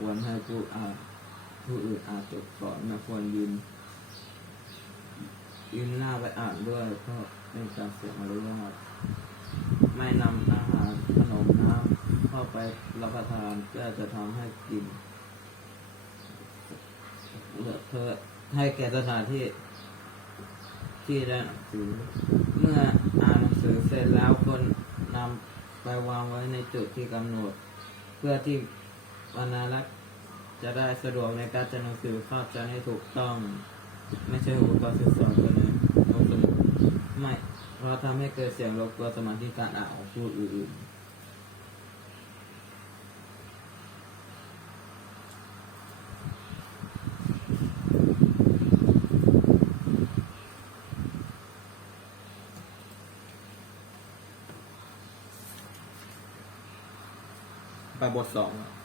ควรให้ผู้อาผู้อื่นอานจบก่อนไม่ควรยืนยืนหน้าไปอ่านด้วยเพราะเป็นการเสียมารยาทไม่นำอาหารขนมน้ำเข้าไปรับประทานเพื่อจะทำให้กินเลอะเทอะให้แก่สถานที่ที่ได้หนังสือเมื่ออ่านหนังสือเสร็จแล้วคนนำไปวางไว้ในจุดที่กำหนด เพื่อที่ บรรณารักษ์จะได้สะดวกในการจัดหนังสือเข้าใจให้ถูกต้อง ไม่ใช่อุปกรณ์สื่อสารกันนห้องสมุดไม่เพราะทำให้เกิดเสียงรบกวนสมาธิการอ่านของผู้อื่นไปบทสองอะ